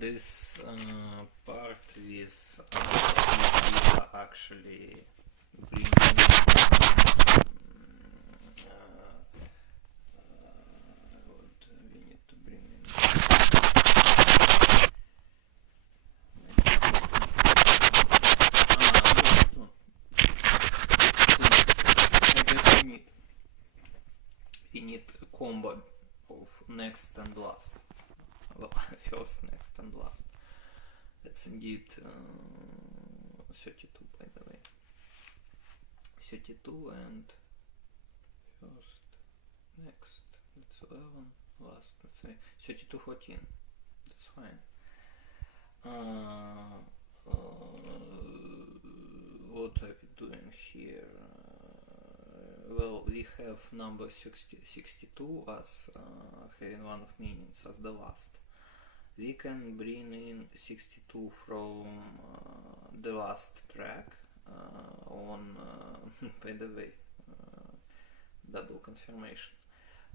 this part with actually bring what we need to bring in. I guess we need a combo of next and last. Well, first, next, and last. That's indeed 32, by the way. 32 and first, next, that's 11, last, let's say 32, 14. That's fine. What are we doing here? Well, we have number 62 as having one of meanings as the last. We can bring in 62 from the last track on, by the way, double confirmation,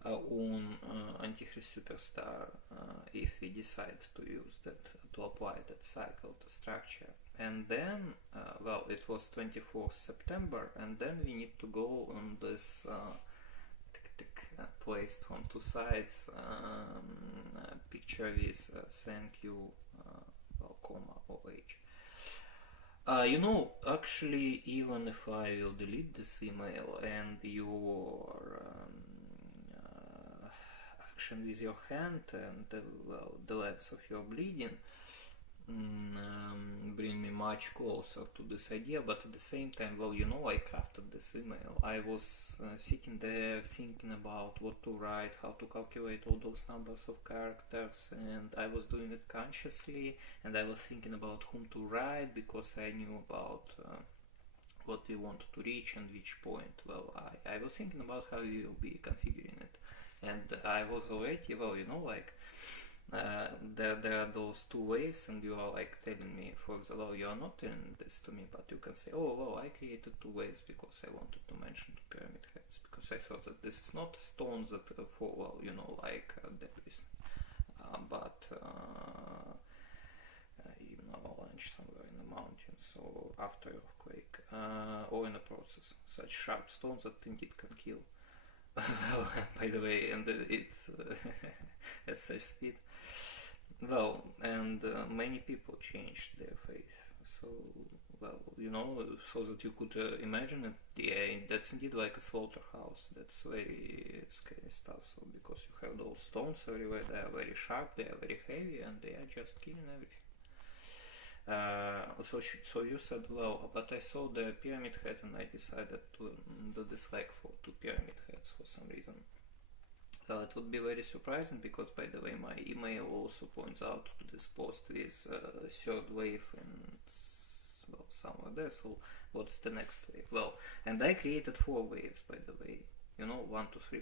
on Antichrist Superstar if we decide to use that, to apply that cycle to structure. And then, well, it was 24th September, and then we need to go on this placed on two sides picture with thank you, well, comma or H. You know, actually, even if I will delete this email and your action with your hand and well, the legs of your bleeding bring me much closer to this idea, but at the same time, well, you know, I crafted this email. I was sitting there thinking about what to write, how to calculate all those numbers of characters, and I was doing it consciously, and I was thinking about whom to write because I knew about what we want to reach and which point. Well, I was thinking about how we will be configuring it, and I was already, well, you know, like there are those two waves, and you are like telling me, for example, you are not telling this to me, but you can say, oh, well, I created two waves because I wanted to mention two pyramid heads, because I thought that this is not stones that fall, well, you know, like debris, but even avalanche somewhere in the mountains, or after earthquake, or in a process, such sharp stones that indeed can kill. By the way, and it's at such speed. Well, and many people changed their faith. So, well, you know, so that you could imagine it. Yeah, that's indeed like a slaughterhouse. That's very scary stuff. So, because you have those stones everywhere, they are very sharp, they are very heavy, and they are just killing everything. So you said, well, but I saw the pyramid head and I decided to do dislike for two pyramid heads for some reason. It would be very surprising because, by the way, my email also points out to this post with third wave and, well, somewhere there. So what's the next wave? Well, and I created four waves, by the way. You know, 1, 2, 3,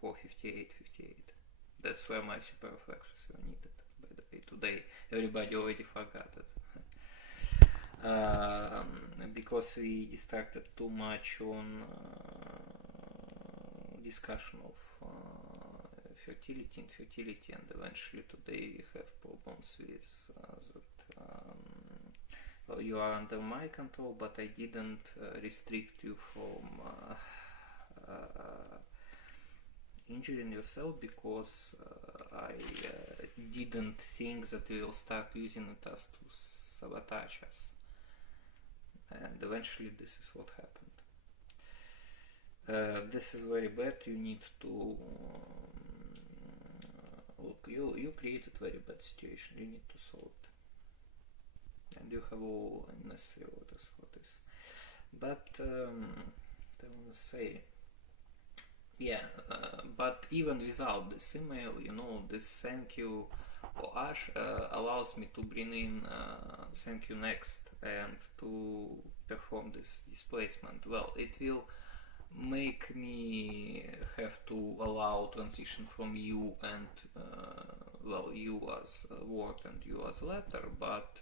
4, 58, 58. That's where my superflexes were needed. By the way, today everybody already forgot it. Because we distracted too much on discussion of fertility, infertility, and eventually today we have problems with that. Well, you are under my control, but I didn't restrict you from injuring yourself because I didn't think that we will start using it as to sabotage us. And eventually this is what happened. This is very bad. You need to look, you created very bad situation. You need to solve it, and you have all necessary orders for this. But I want to say, yeah, but even without this email, you know, this thank you or Ash allows me to bring in thank you next and to perform this displacement. Well, it will make me have to allow transition from you and well, you as a word and you as a letter, but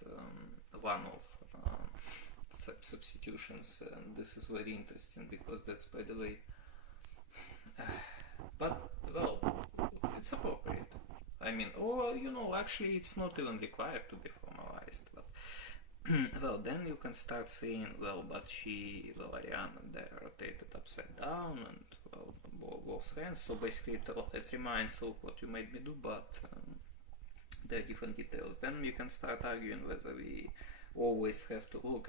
one of substitutions, and this is very interesting because that's, by the way, but well, it's appropriate. I mean, or actually, it's not even required to be formalized. But well, then you can start saying, well, but Ariana, they're rotated upside down, and well, both hands. So basically, it reminds of what you made me do, but there are different details. Then you can start arguing whether we always have to look.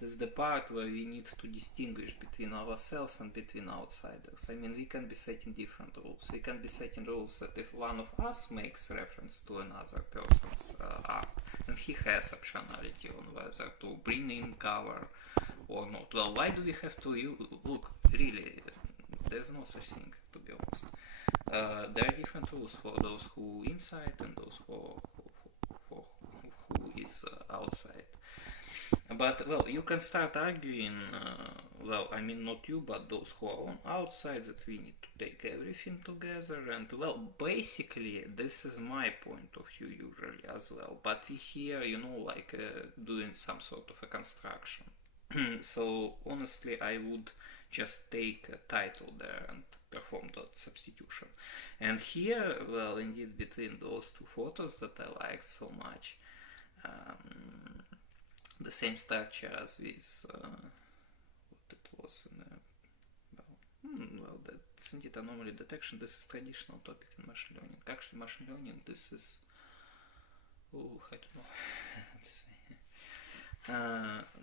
That's the part where we need to distinguish between ourselves and between outsiders. I mean, we can be setting different rules. We can be setting rules that if one of us makes reference to another person's art, and he has optionality on whether to bring in cover or not. Well, why do we have to look? Really, there's no such thing, to be honest. There are different rules for those who inside and those for who is outside. But well, you can start arguing. Well, I mean not you, but those who are on outside, that we need to take everything together. And well, basically, this is my point of view usually as well. But we here, like doing some sort of a construction. So honestly, I would just take a title there and perform that substitution. And here, well, indeed, between those two photos that I liked so much, the same structure as with what it was in that's indeed anomaly detection. This is traditional topic in machine learning. Actually, machine learning, this is, I don't know how to say.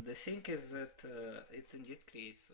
The thing is that it indeed creates